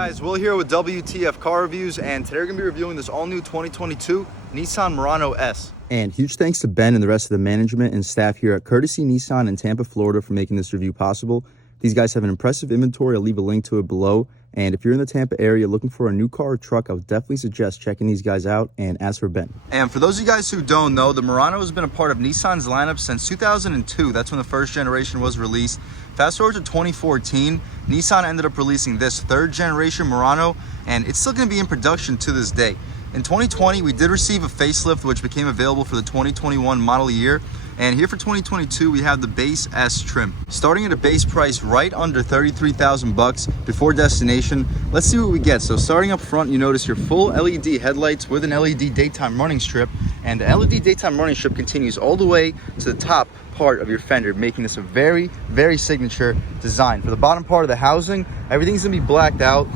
Guys, Will here with WTF Car Reviews, and today we're going to be reviewing this all-new 2022 Nissan Murano S. And huge thanks to Ben and the rest of the management and staff here at Courtesy Nissan in Tampa, Florida for making this review possible. These guys have an impressive inventory. I'll leave a link to it below. And if you're in the Tampa area looking for a new car or truck, I would definitely suggest checking these guys out. And as for Ben. And for those of you guys who don't know, the Murano has been a part of Nissan's lineup since 2002. That's when the first generation was released. Fast forward to 2014, Nissan ended up releasing this third generation Murano, and it's still going to be in production to this day. In 2020, we did receive a facelift, which became available for the 2021 model year. And here for 2022, we have the base S trim. Starting at a base price right under 33,000 bucks before destination. Let's see what we get. So starting up front, you notice your full LED headlights with an LED daytime running strip. And the LED daytime running strip continues all the way to the top part of your fender, making this a very, very signature design. For the bottom part of the housing, everything's gonna be blacked out.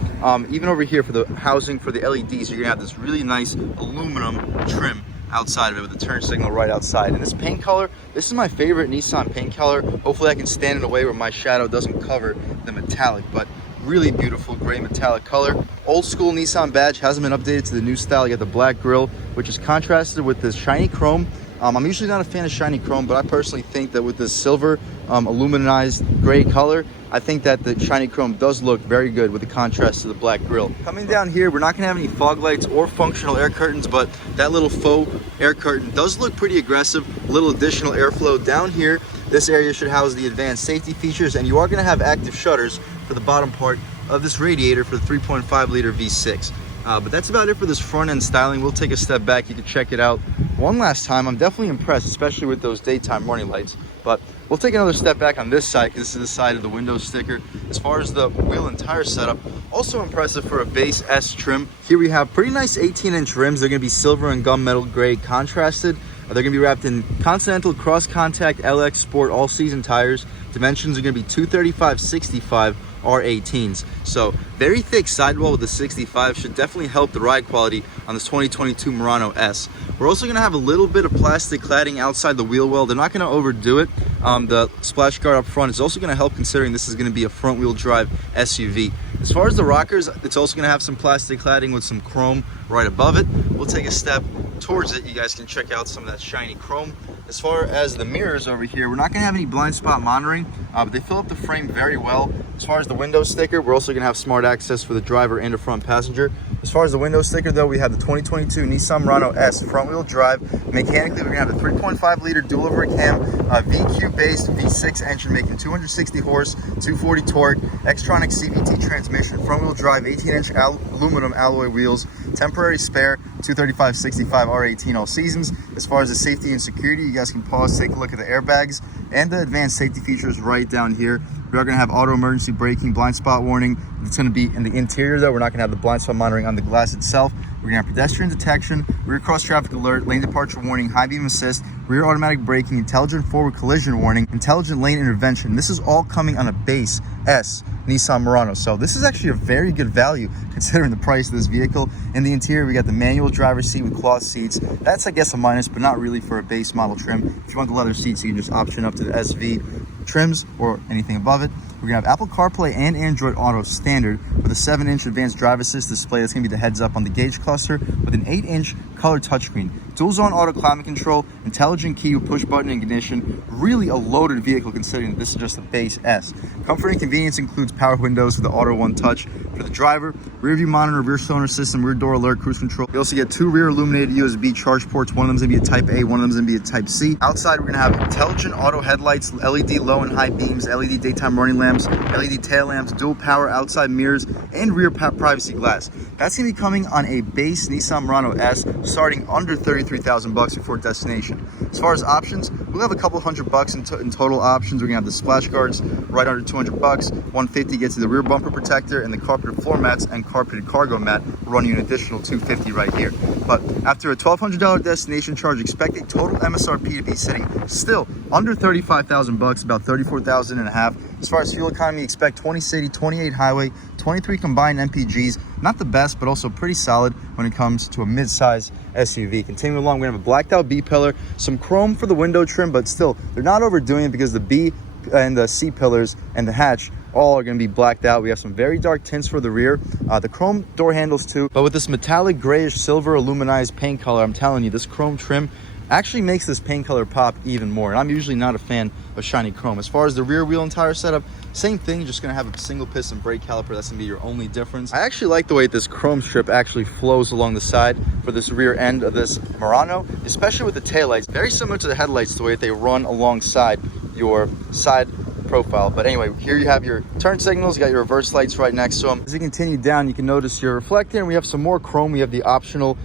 Even over here for the housing for the LEDs, you're gonna have this really nice aluminum trim outside of it with the turn signal right outside. And this paint color, this is my favorite Nissan paint color. Hopefully I can stand in a way where my shadow doesn't cover the metallic, but really beautiful gray metallic color. Old school Nissan badge hasn't been updated to the new style. You got the black grille, which is contrasted with this shiny chrome. I'm usually not a fan of shiny chrome, but I personally think that with this silver aluminized gray color, I think that the shiny chrome does look very good with the contrast to the black grille. Coming down here, we're not gonna have any fog lights or functional air curtains, but that little faux air curtain does look pretty aggressive. A little additional airflow down here. This area should house the advanced safety features, and you are gonna have active shutters for the bottom part of this radiator for the 3.5 liter V6. But that's about it for this front end styling. We'll take a step back. You can check it out one last time. I'm definitely impressed, especially with those daytime running lights. But we'll take another step back on this side, because this is the side of the window sticker. As far as the wheel and tire setup, also impressive for a base S trim. Here we have pretty nice 18-inch rims. They're going to be silver and gunmetal gray contrasted. They're going to be wrapped in Continental Cross Contact LX Sport all-season tires. Dimensions are going to be 235/65 R18s. So very thick sidewall with the 65 should definitely help the ride quality on this 2022 Murano S. We're also going to have a little bit of plastic cladding outside the wheel well. They're not going to overdo it. The splash guard up front is also going to help, considering this is going to be a front wheel drive SUV. As far as the rockers, it's also going to have some plastic cladding with some chrome right above it. We'll take a step towards it. You guys can check out some of that shiny chrome. As far as the mirrors over here, we're not going to have any blind spot monitoring, but they fill up the frame very well. As far as the window sticker, we're also going to have smart access for the driver and the front passenger. As far as the window sticker though, we have the 2022 Nissan Murano S front wheel drive. Mechanically, we're going to have the 3.5 liter dual overcam VQ based V6 engine making 260 horse, 240 torque, Xtronic CVT transmission, front wheel drive, 18-inch aluminum alloy wheels, temporary spare, 235/65 R18 all seasons. As far as the safety and security, you guys can pause, take a look at the airbags and the advanced safety features right down here. We are going to have auto emergency braking, blind spot warning. It's going to be in the interior though. We're not going to have the blind spot monitoring on the glass itself. We're going to have pedestrian detection, rear cross traffic alert, lane departure warning, high beam assist, rear automatic braking, intelligent forward collision warning, intelligent lane intervention. This is all coming on a base S Nissan Murano. So this is actually a very good value considering the price of this vehicle. In the interior, we got the manual driver's seat with cloth seats. That's, I guess, a minus, but not really for a base model trim. If you want the leather seats, you can just option up to the SV trims or anything above it. We're gonna have Apple CarPlay and Android Auto standard with a 7-inch advanced driver assist display. That's gonna be the heads up on the gauge cluster with an 8-inch color touchscreen. Dual zone auto climate control, intelligent key with push button ignition. Really a loaded vehicle considering that this is just a base S. Comfort and convenience includes power windows with the Auto One Touch for the driver, rear view monitor, rear cylinder system, rear door alert, cruise control. You also get 2 rear illuminated USB charge ports. One of them's gonna be a Type A, one of them's gonna be a Type C. Outside, we're gonna have intelligent auto headlights, LED low and high beams, LED daytime running lamps, LED tail lamps, dual power outside mirrors, and rear privacy glass. That's gonna be coming on a base Nissan Murano S starting under 33,000 bucks before destination. As far as options, we'll have a couple $100 in total options. We're gonna have the splash guards right under 200 bucks. 150 gets you the rear bumper protector and the carpeted floor mats and carpeted cargo mat, running an additional 250 right here. But after a $1,200 destination charge, expect a total MSRP to be sitting still under 35,000 bucks, about 34,000 and a half. As far as fuel economy, expect 20 city, 28 highway, 23 combined MPGs. Not the best, but also pretty solid when it comes to a mid-size SUV. Continuing along, we have a blacked out B-pillar, some chrome for the window trim, but still, they're not overdoing it because the B and the C pillars and the hatch all are going to be blacked out. We have some very dark tints for the rear, the chrome door handles too, but with this metallic grayish silver aluminized paint color, I'm telling you, this chrome trim actually makes this paint color pop even more. And I'm usually not a fan of shiny chrome. As far as the rear wheel and tire setup, same thing. You're just gonna have a single piston brake caliper. That's gonna be your only difference. I actually like the way this chrome strip actually flows along the side for this rear end of this Murano, especially with the taillights. Very similar to the headlights, the way that they run alongside your side profile. But anyway, here you have your turn signals. You got your reverse lights right next to them. As you continue down, you can notice your reflector, and we have some more chrome. We have the optional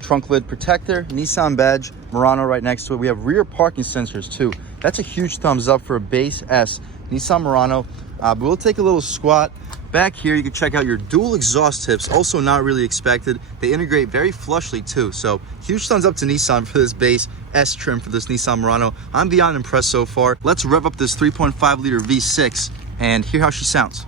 trunk lid protector, Nissan badge, Murano right next to it. We have rear parking sensors too. That's a huge thumbs up for a base S Nissan Murano. But we'll take a little squat. Back here, you can check out your dual exhaust tips, also not really expected. They integrate very flushly too. So huge thumbs up to Nissan for this base S trim for this Nissan Murano. I'm beyond impressed so far. Let's rev up this 3.5 liter V6 and hear how she sounds.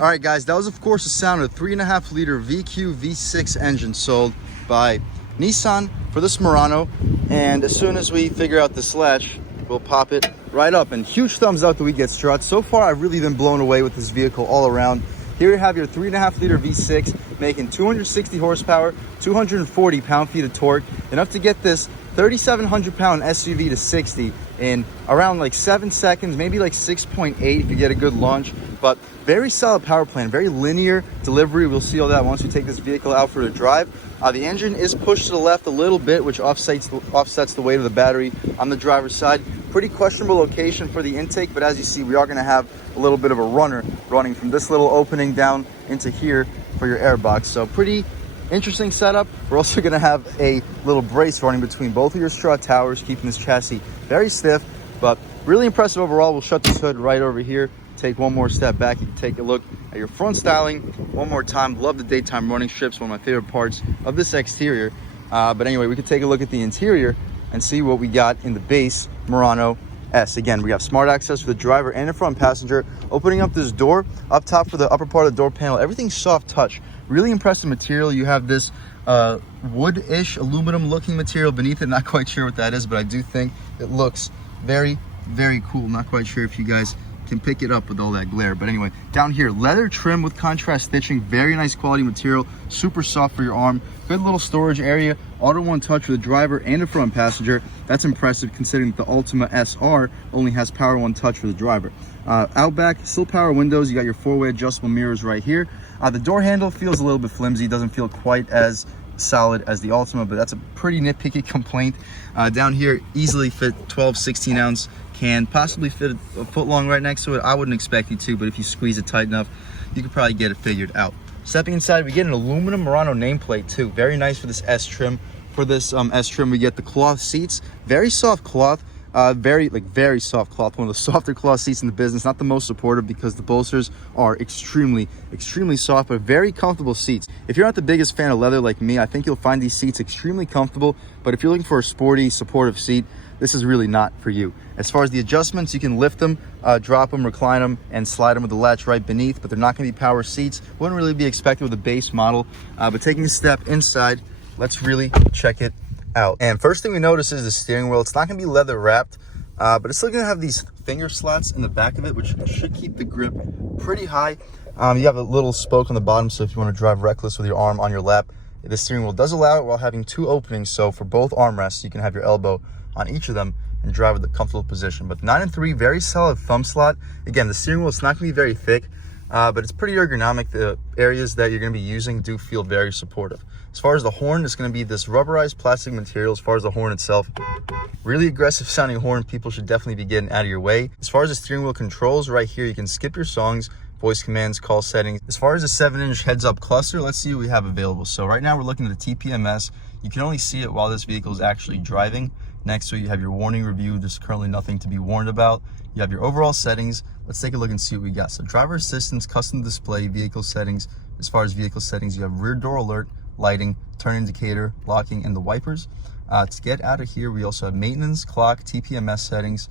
All right, guys, that was, of course, the sound of the 3.5 liter VQ V6 engine sold by Nissan for this Murano. And as soon as we figure out this latch, we'll pop it right up. And huge thumbs up that we get struts. So far, I've really been blown away with this vehicle all around. Here you have your 3.5 liter V6 making 260 horsepower, 240 pound-feet of torque, enough to get this 3,700 pound SUV to 60 in around like 7 seconds, maybe like 6.8 if you get a good launch. But very solid power plant, very linear delivery. We'll see all that once we take this vehicle out for a drive. The engine is pushed to the left a little bit, which offsets the weight of the battery on the driver's side. Pretty questionable location for the intake, but as you see, we are going to have a little bit of a runner running from this little opening down into here for your airbox. So pretty interesting setup. We're also going to have a little brace running between both of your strut towers, keeping this chassis very stiff, but really impressive overall. We'll shut this hood right over here. Take one more step back. You can take a look at your front styling one more time. Love the daytime running strips, one of my favorite parts of this exterior. But anyway, we could take a look at the interior and see what we got in the base Murano S. Again, we have smart access for the driver and the front passenger. Opening up this door, up top for the upper part of the door panel, everything's soft touch. Really impressive material. You have this wood-ish aluminum looking material beneath it. Not quite sure what that is, but I do think it looks very, very cool. Not quite sure if you guys can pick it up with all that glare. But anyway, down here, leather trim with contrast stitching, very nice quality material, super soft for your arm. Good little storage area, auto one touch for the driver and the front passenger. That's impressive considering that the Altima SR only has power one touch for the driver. Out back, still power windows. You got your four-way adjustable mirrors right here. The door handle feels a little bit flimsy, doesn't feel quite as solid as the Altima, but that's a pretty nitpicky complaint. Down here, easily fit 12 16 ounce can, possibly fit a foot long right next to it. I wouldn't expect you to, but if you squeeze it tight enough, you could probably get it figured out. Stepping inside, we get an aluminum Murano nameplate too. Very nice for this S trim. For this S trim, we get the cloth seats, very soft cloth. Very soft cloth, one of the softer cloth seats in the business. Not the most supportive because the bolsters are extremely soft, but very comfortable seats. If you're not the biggest fan of leather like me, I think you'll find these seats extremely comfortable, but if you're looking for a sporty, supportive seat, this is really not for you. As far as the adjustments, you can lift them, drop them, recline them, and slide them with the latch right beneath, but they're not going to be power seats. Wouldn't really be expected with a base model, but taking a step inside, let's really check it out. And first thing we notice is the steering wheel. It's not going to be leather wrapped, but it's still going to have these finger slots in the back of it, which should keep the grip pretty high. You have a little spoke on the bottom, so if you want to drive reckless with your arm on your lap, the steering wheel does allow it while having two openings. So for both armrests, you can have your elbow on each of them and drive with a comfortable position. But 9 and 3, very solid thumb slot. Again, the steering wheel, it's not going to be very thick, but it's pretty ergonomic. The areas that you're going to be using do feel very supportive. As far as the horn, it's going to be this rubberized plastic material. As far as the horn itself, really aggressive sounding horn. People should definitely be getting out of your way. As far as the steering wheel controls, right here, you can skip your songs, voice commands, call settings. As far as the 7-inch heads-up cluster, let's see what we have available. So right now we're looking at the TPMS. You can only see it while this vehicle is actually driving. Next to it, you have your warning review. There's currently nothing to be warned about. You have your overall settings. Let's take a look and see what we got. So driver assistance, custom display, vehicle settings. As far as vehicle settings, you have rear door alert, lighting, turn indicator, locking, and the wipers. To get out of here, we also have maintenance, clock, TPMS settings,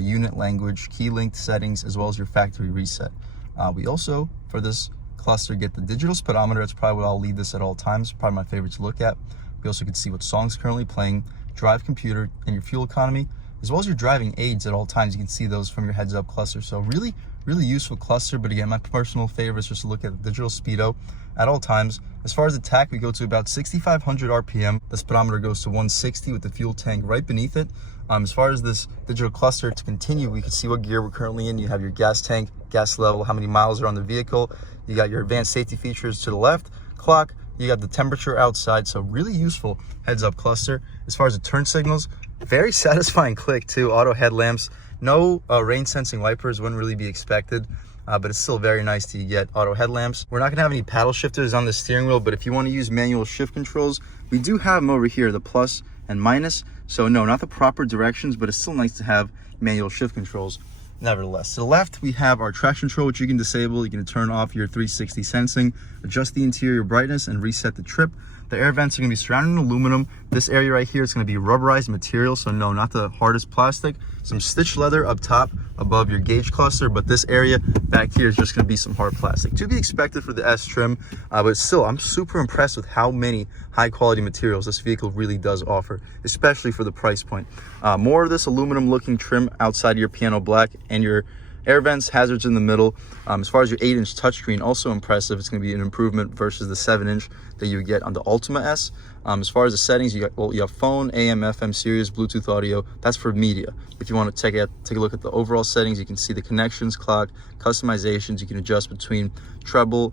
unit language, key linked settings, as well as your factory reset. We also, for this cluster, get the digital speedometer. That's probably what I'll leave this at all times. Probably my favorite to look at. We also can see what song's currently playing, drive computer, and your fuel economy, as well as your driving aids at all times. You can see those from your heads-up cluster. So really useful cluster. But again, my personal favorite is just to look at the digital speedo at all times. As far as the tach, we go to about 6,500 RPM. The speedometer goes to 160 with the fuel tank right beneath it. As far as this digital cluster to continue, we can see what gear we're currently in. You have your gas tank, gas level, how many miles are on the vehicle. You got your advanced safety features to the left, clock. You got the temperature outside, so really useful heads-up cluster. As far as the turn signals, very satisfying click too. Auto headlamps, no rain sensing wipers, wouldn't really be expected, but it's still very nice to get auto headlamps. We're not gonna have any paddle shifters on the steering wheel, but if you want to use manual shift controls, we do have them over here, the plus and minus. So no, not the proper directions, but it's still nice to have manual shift controls nevertheless. To the left, we have our traction control, which you can disable. You can turn off your 360 sensing, adjust the interior brightness, and reset the trip. The air vents are going to be surrounded in aluminum. This area right here is going to be rubberized material, so no, not the hardest plastic. Some stitched leather up top above your gauge cluster, but this area back here is just going to be some hard plastic. To be expected for the S trim, but still, I'm super impressed with how many high quality materials this vehicle really does offer, especially for the price point. More of this aluminum looking trim outside your piano black, and your air vents, hazards in the middle. As far as your 8-inch touchscreen, also impressive. It's going to be an improvement versus the 7-inch that you would get on the Ultima S. As far as the settings, you have phone, AM, FM, Sirius, Bluetooth audio. That's for media. If you want to take a look at the overall settings, you can see the connections, clock, customizations. You can adjust between treble,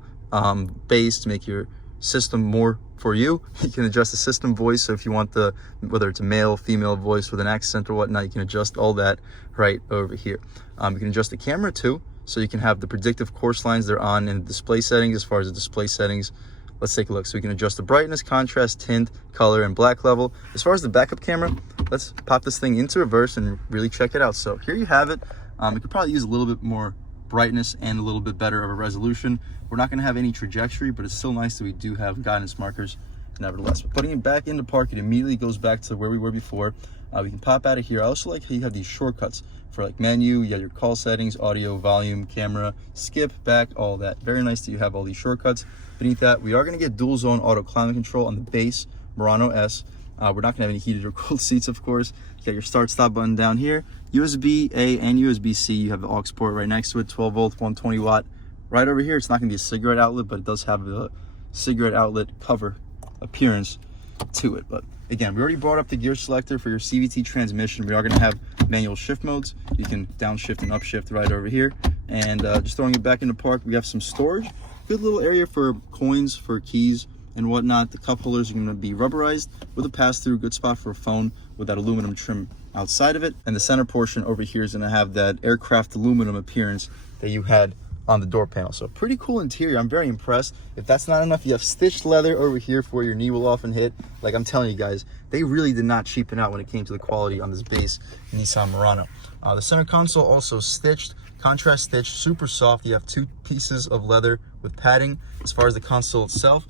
bass to make your system more for you. You can adjust the system voice, so if you want whether it's a male, female voice with an accent or whatnot, you can adjust all that right over here. You can adjust the camera too, so you can have the predictive course lines they're on in the display settings. As far as the display settings, let's take a look. So we can adjust the brightness, contrast, tint, color, and black level. As far as the backup camera, let's pop this thing into reverse and really check it out. So here you have it. You could probably use a little bit more brightness and a little bit better of a resolution. We're not going to have any trajectory, but it's still nice that we do have guidance markers nevertheless. But putting it back into park, it immediately goes back to where we were before. We can pop out of here. I also like how you have these shortcuts for like menu. You got your call settings, audio, volume, camera, skip, back, all that. Very nice that you have all these shortcuts. Beneath that, we are going to get dual zone auto climate control on the base Murano S. We're not going to have any heated or cooled seats, of course. You got your start stop button down here, USB-A and USB-C. You have the aux port right next to it, 12 volt, 120 watt. Right over here, it's not going to be a cigarette outlet, but it does have the cigarette outlet cover appearance to it. But again, we already brought up the gear selector for your CVT transmission. We are going to have manual shift modes. You can downshift and upshift right over here. And just throwing it back into park, we have some storage. Good little area for coins, for keys and whatnot. The cup holders are going to be rubberized with a pass-through. Good spot for a phone with that aluminum trim outside of it. And the center portion over here is going to have that aircraft aluminum appearance that you had on the door panel. So pretty cool interior. I'm very impressed. If that's not enough, you have stitched leather over here for where your knee will often hit. Like I'm telling you guys, they really did not cheapen out when it came to the quality on this base Nissan Murano. The center console also stitched, contrast stitched, super soft. You have 2 pieces of leather with padding. As far as the console itself,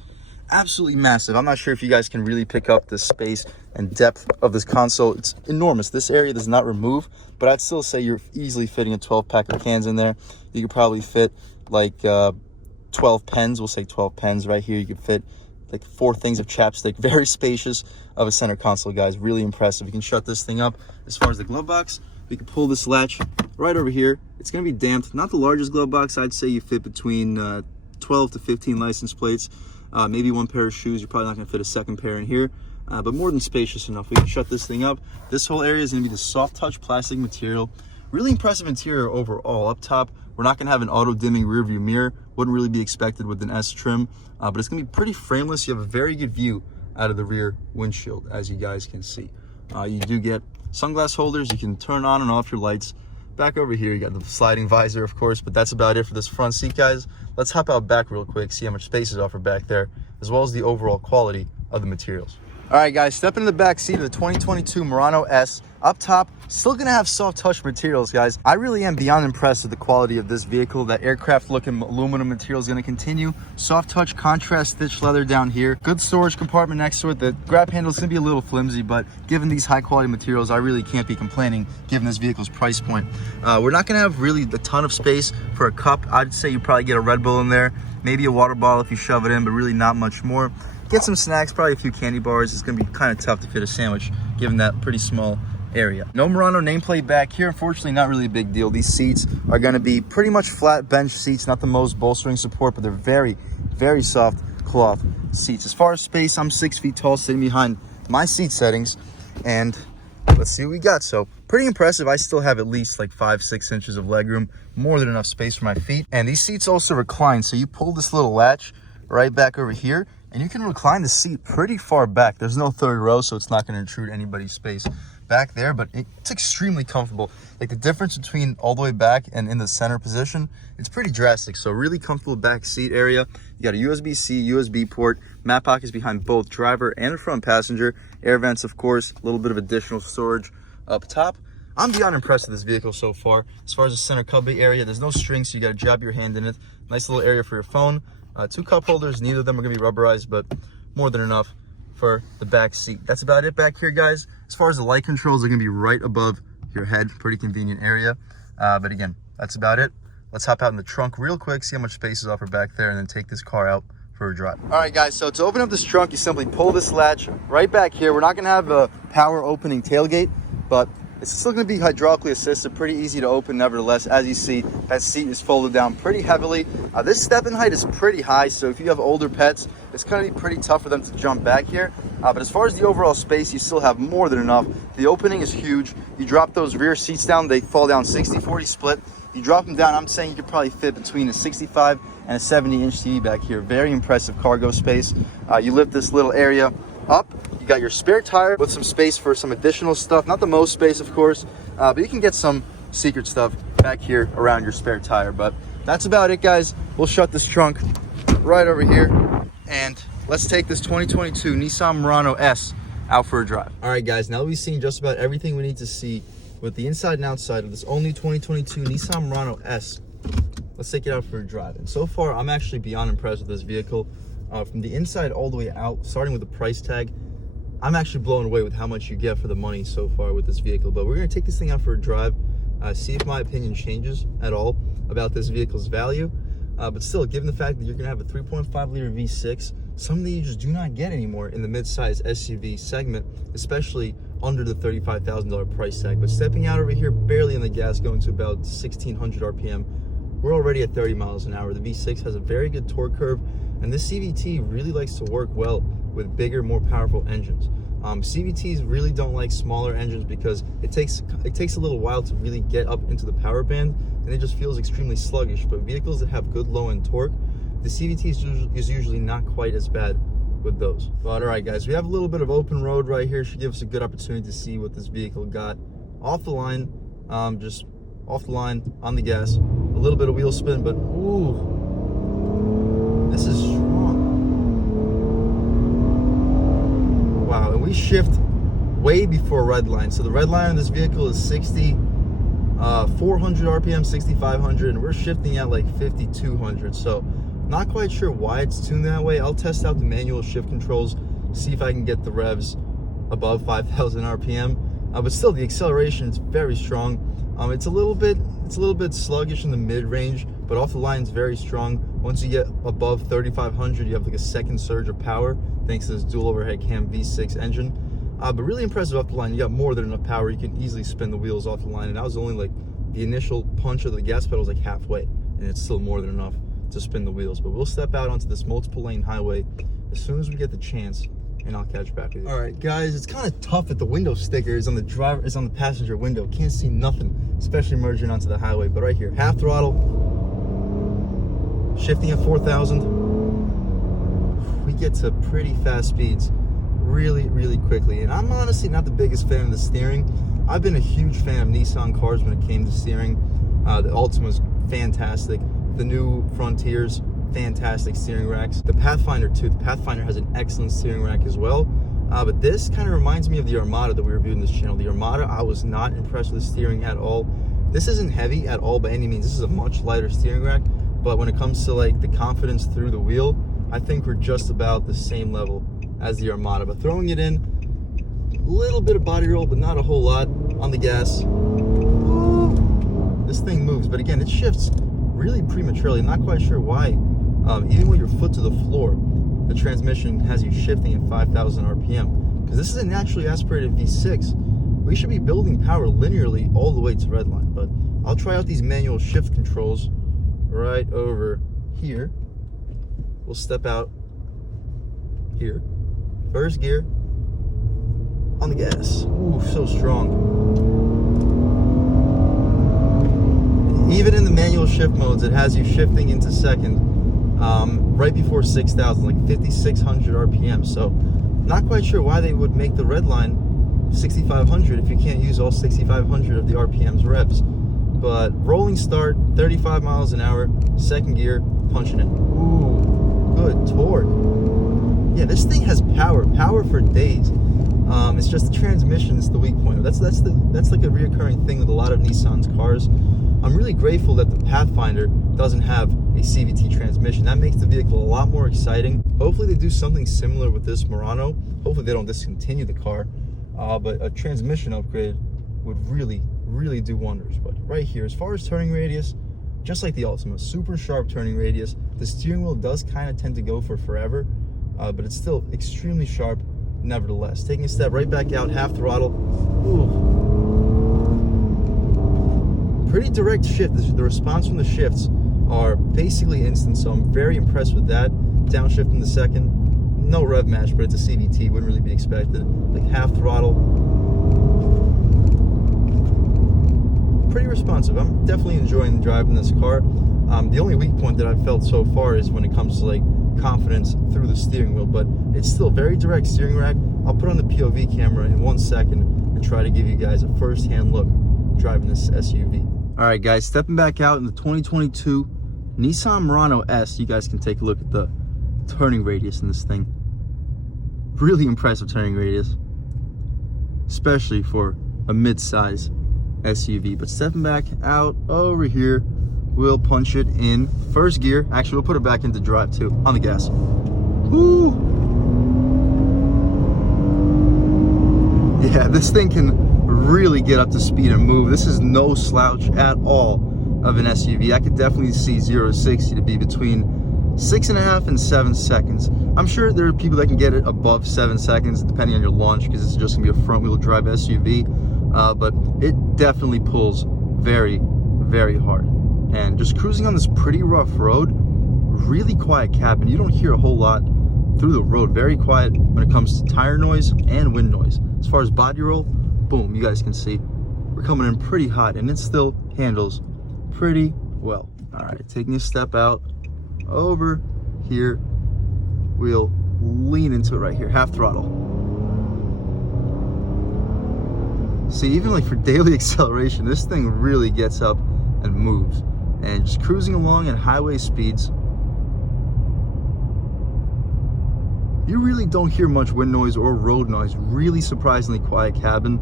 absolutely massive. I'm not sure if you guys can really pick up the space and depth of this console. It's enormous. This area does not remove, but I'd still say you're easily fitting a 12 pack of cans in there. You could probably fit like 12 pens. We'll say 12 pens right here. You could fit like 4 things of chapstick. Very spacious of a center console, guys. Really impressive. You can shut this thing up. As far as the glove box, we can pull this latch right over here. It's going to be damped. Not the largest glove box. I'd say you fit between 12 to 15 license plates. Maybe 1 pair of shoes. You're probably not going to fit a second pair in here, but more than spacious enough. We can shut this thing up. This whole area is going to be the soft touch plastic material. Really impressive interior overall. Up top, we're not going to have an auto dimming rear view mirror. Wouldn't really be expected with an S trim, but it's going to be pretty frameless. You have a very good view out of the rear windshield, as you guys can see. You do get sunglass holders. You can turn on and off your lights. Back over here, you got the sliding visor, of course, but that's about it for this front seat, guys. Let's hop out back real quick, see how much space is offered back there, as well as the overall quality of the materials. All right, guys, stepping in the back seat of the 2022 Murano S. Up top, still gonna have soft touch materials, guys. I really am beyond impressed with the quality of this vehicle. That aircraft looking aluminum material is gonna continue. Soft touch contrast stitched leather down here. Good storage compartment next to it. The grab handle is gonna be a little flimsy, but given these high quality materials, I really can't be complaining given this vehicle's price point. We're not gonna have really a ton of space for a cup. I'd say you probably get a Red Bull in there, maybe a water bottle if you shove it in, but really not much more. Get some snacks, probably a few candy bars. It's gonna be kind of tough to fit a sandwich given that pretty small area. No Murano nameplate back here. Unfortunately, not really a big deal. These seats are going to be pretty much flat bench seats, not the most bolstering support, but they're very, very soft cloth seats. As far as space, I'm 6 feet tall, sitting behind my seat settings, and let's see what we got. So pretty impressive. I still have at least like 5-6 inches of legroom, more than enough space for my feet. And these seats also recline, so you pull this little latch right back over here, and you can recline the seat pretty far back. There's no third row, so it's not going to intrude anybody's space back there, but it's extremely comfortable. Like the difference between all the way back and in the center position, it's pretty drastic. So really comfortable back seat area. You got a USB-C, USB port, mat pockets behind both driver and the front passenger, air vents, of course, a little bit of additional storage up top. I'm beyond impressed with this vehicle so far. As far as the center cubby area, there's no strings, so you got to jab your hand in it. Nice little area for your phone. 2 cup holders, neither of them are going to be rubberized, but more than enough for the back seat. That's about it back here, guys. As far as the light controls, they're gonna be right above your head. Pretty convenient area. But again, that's about it. Let's hop out in the trunk real quick, see how much space is offered back there, and then take this car out for a drive. All right, guys, so to open up this trunk, you simply pull this latch right back here. We're not gonna have a power opening tailgate, but it's still gonna be hydraulically assisted, pretty easy to open nevertheless. As you see, that seat is folded down pretty heavily. This step-in height is pretty high, so if you have older pets, it's gonna be pretty tough for them to jump back here. But as far as the overall space, you still have more than enough. The opening is huge. You drop those rear seats down, they fall down 60-40 split. You drop them down, I'm saying you could probably fit between a 65 and a 70-inch TV back here. Very impressive cargo space. You lift this little area up. You got your spare tire with some space for some additional stuff. Not the most space, of course, but you can get some secret stuff back here around your spare tire. But that's about it, guys. We'll shut this trunk right over here, and let's take this 2022 Nissan Murano S out for a drive. All right, guys, now that we've seen just about everything we need to see with the inside and outside of this only 2022 Nissan Murano S, let's take it out for a drive. And so far, I'm actually beyond impressed with this vehicle. From the inside all the way out, starting with the price tag, I'm actually blown away with how much you get for the money so far with this vehicle. But we're gonna take this thing out for a drive, see if my opinion changes at all about this vehicle's value. But still, given the fact that you're gonna have a 3.5 liter V6, something that you just do not get anymore in the mid-size SUV segment, especially under the $35,000 price tag. But stepping out over here, barely in the gas, going to about 1,600 RPM, we're already at 30 miles an hour. The V6 has a very good torque curve, and this CVT really likes to work well with bigger, more powerful engines. CVTs really don't like smaller engines because it takes a little while to really get up into the power band, and it just feels extremely sluggish. But vehicles that have good low-end torque, the CVT is usually not quite as bad with those. But all right, guys, we have a little bit of open road right here. Should give us a good opportunity to see what this vehicle got off the line. Just off the line on the gas, a little bit of wheel spin, but ooh, this is strong. Wow, and we shift way before red line. So the red line on this vehicle is 400 RPM, 6,500, and we're shifting at like 5,200. So not quite sure why it's tuned that way. I'll test out the manual shift controls, see if I can get the revs above 5,000 RPM. But still, the acceleration is very strong. It's a little bit sluggish in the mid-range, but off the line it's very strong. Once you get above 3,500, you have like a second surge of power thanks to this dual overhead cam V6 engine. But really impressive off the line. You got more than enough power. You can easily spin the wheels off the line, and that was only like the initial punch of the gas pedal was like halfway, and it's still more than enough to spin the wheels. But we'll step out onto this multiple lane highway as soon as we get the chance, and I'll catch back with you. All right, guys, it's kind of tough that the window sticker is on the passenger window. Can't see nothing, especially merging onto the highway. But right here, half throttle, shifting at 4,000. We get to pretty fast speeds really, really quickly. And I'm honestly not the biggest fan of the steering. I've been a huge fan of Nissan cars when it came to steering. The Altima's fantastic. The new Frontiers, fantastic steering racks. The Pathfinder too. The Pathfinder has an excellent steering rack as well. But this kind of reminds me of the Armada that we reviewed in this channel. The Armada, I was not impressed with the steering at all. This isn't heavy at all by any means. This is a much lighter steering rack, but when it comes to like the confidence through the wheel, I think we're just about the same level as the Armada. But throwing it in, a little bit of body roll, but not a whole lot. On the gas, this thing moves, but again, it shifts really prematurely. I'm not quite sure why. Even with your foot to the floor, the transmission has you shifting at 5,000 RPM. Because this is a naturally aspirated V6. We should be building power linearly all the way to redline. But I'll try out these manual shift controls right over here. We'll step out here. First gear. On the gas. Ooh, so strong. Even in the manual shift modes, it has you shifting into second right before 6,000, like 5,600 RPM. So not quite sure why they would make the redline 6,500 if you can't use all 6,500 of the RPM's revs. But rolling start, 35 miles an hour, second gear, punching it. Ooh, good torque. Yeah, this thing has power for days. It's just the transmission is the weak point. That's like a reoccurring thing with a lot of Nissan's cars. I'm really grateful that the Pathfinder doesn't have a CVT transmission. That makes the vehicle a lot more exciting. Hopefully they do something similar with this Murano. Hopefully they don't discontinue the car, but a transmission upgrade would really do wonders. But right here, as far as turning radius, just like the Altima, super sharp turning radius. The steering wheel does kind of tend to go for forever, but it's still extremely sharp nevertheless. Taking a step right back out, half throttle. Ooh. Pretty direct shift. The response from the shifts are basically instant, so I'm very impressed with that. Downshift in the second. No rev match, but it's a CVT, wouldn't really be expected. Like half throttle. Pretty responsive. I'm definitely enjoying driving this car. The only weak point that I've felt so far is when it comes to like confidence through the steering wheel, but it's still very direct steering rack. I'll put on the POV camera in 1 second and try to give you guys a first-hand look driving this SUV. All right, guys, stepping back out in the 2022 Nissan Murano S, you guys can take a look at the turning radius in this thing. Really impressive turning radius, especially for a mid-size SUV. But stepping back out over here, we'll punch it in first gear. Actually, we'll put it back into drive too. On the gas. Woo! Yeah, this thing can really get up to speed and move. This is no slouch at all of an SUV. I could definitely see 0 to 60 to be between 6.5 and 7 seconds. I'm sure there are people that can get it above 7 seconds depending on your launch, because it's just gonna be a front-wheel drive SUV. But it definitely pulls very hard. And just cruising on this pretty rough road, really quiet cabin. You don't hear a whole lot through the road. Very quiet when it comes to tire noise and wind noise. As far as body roll, boom, you guys can see we're coming in pretty hot, and it still handles pretty well. All right, taking a step out over here, we'll lean into it right here, half throttle. See, even like for daily acceleration, this thing really gets up and moves. And just cruising along at highway speeds, you really don't hear much wind noise or road noise. Really surprisingly quiet cabin.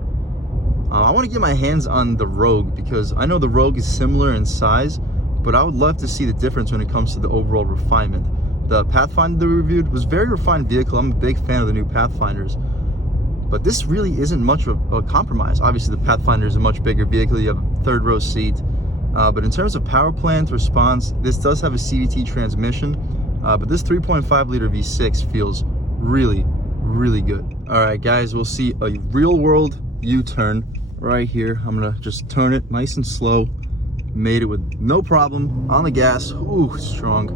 I want to get my hands on the Rogue, because I know the Rogue is similar in size, but I would love to see the difference when it comes to the overall refinement. The Pathfinder that we reviewed was a very refined vehicle. I'm a big fan of the new Pathfinders, but this really isn't much of a compromise. Obviously, the Pathfinder is a much bigger vehicle. You have a third row seat. But in terms of power plant response, this does have a CVT transmission, but this 3.5 liter V6 feels really good. All right, guys, we'll see a real world U-turn right here. I'm gonna just turn it nice and slow. Made it with no problem. On the gas. Ooh, strong.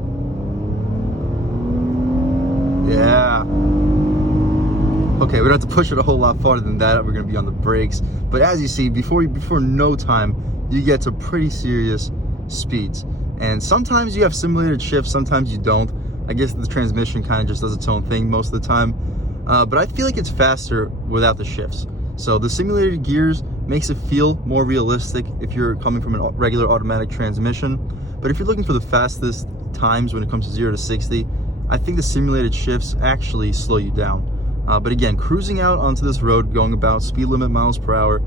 Yeah. Okay, we don't have to push it a whole lot farther than that. We're gonna be on the brakes. But as you see, before no time, you get to pretty serious speeds. And sometimes you have simulated shifts, sometimes you don't. I guess the transmission kind of just does its own thing most of the time. But I feel like it's faster without the shifts. So the simulated gears makes it feel more realistic if you're coming from a regular automatic transmission. But if you're looking for the fastest times when it comes to 0 to 60, I think the simulated shifts actually slow you down. But again, cruising out onto this road, going about speed limit miles per hour,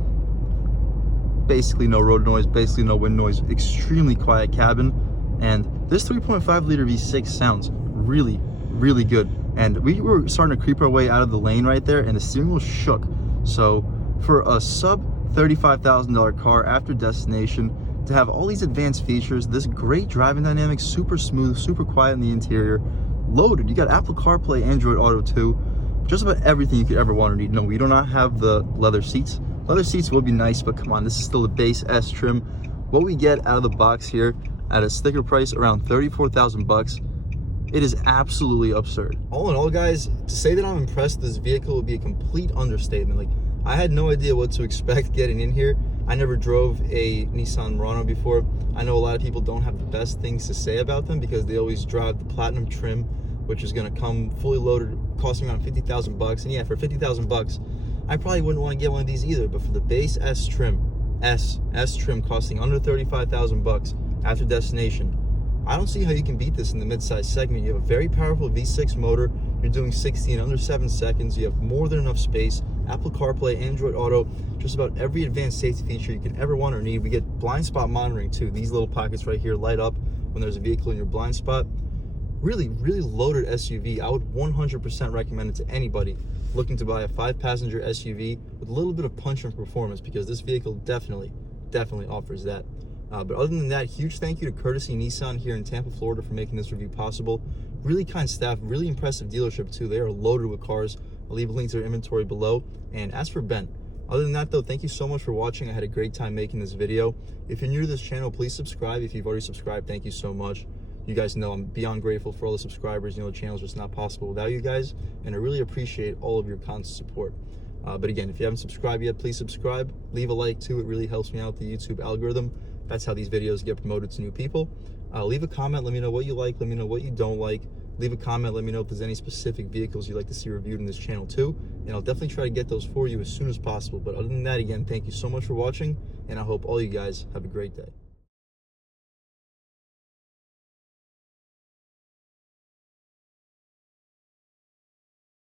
basically no road noise, basically no wind noise, extremely quiet cabin. And this 3.5 liter V6 sounds really, really good. And we were starting to creep our way out of the lane right there, and the steering wheel shook. So for a sub $35,000 car after destination, to have all these advanced features, this great driving dynamics, super smooth, super quiet in the interior, loaded. You got Apple CarPlay, Android Auto 2, just about everything you could ever want or need. No, we do not have the leather seats. Leather seats will be nice, but come on, this is still the base S trim. What we get out of the box here at a sticker price around 34,000 bucks, it is absolutely absurd. All in all, guys, to say that I'm impressed with this vehicle would be a complete understatement. Like, I had no idea what to expect getting in here. I never drove a Nissan Murano before. I know a lot of people don't have the best things to say about them because they always drive the Platinum trim, which is gonna come fully loaded, costing around 50,000 bucks. And yeah, for 50,000 bucks, I probably wouldn't want to get one of these either. But for the base S trim, S trim costing under 35,000 bucks after destination, I don't see how you can beat this in the midsize segment. You have a very powerful V6 motor. You're doing 60 in under 7 seconds. You have more than enough space. Apple CarPlay, Android Auto, just about every advanced safety feature you could ever want or need. We get blind spot monitoring too. These little pockets right here light up when there's a vehicle in your blind spot. Really, really loaded SUV. I would 100% recommend it to anybody looking to buy a 5-passenger SUV with a little bit of punch and performance, because this vehicle definitely offers that. But other than that, huge thank you to Courtesy Nissan here in Tampa, Florida for making this review possible. Really kind staff, really impressive dealership too. They are loaded with cars. I'll leave a link to their inventory below. And as for Ben, other than that though, thank you so much for watching. I had a great time making this video. If you're new to this channel, please subscribe. If you've already subscribed, thank you so much. You guys know I'm beyond grateful for all the subscribers. You know, the channel's just not possible without you guys, and I really appreciate all of your constant support. But again, if you haven't subscribed yet, please subscribe. Leave a like too. It really helps me out, the YouTube algorithm. That's how these videos get promoted to new people. Leave a comment. Let me know what you like. Let me know what you don't like. Leave a comment. Let me know if there's any specific vehicles you'd like to see reviewed in this channel too. And I'll definitely try to get those for you as soon as possible. But other than that, again, thank you so much for watching, and I hope all you guys have a great day.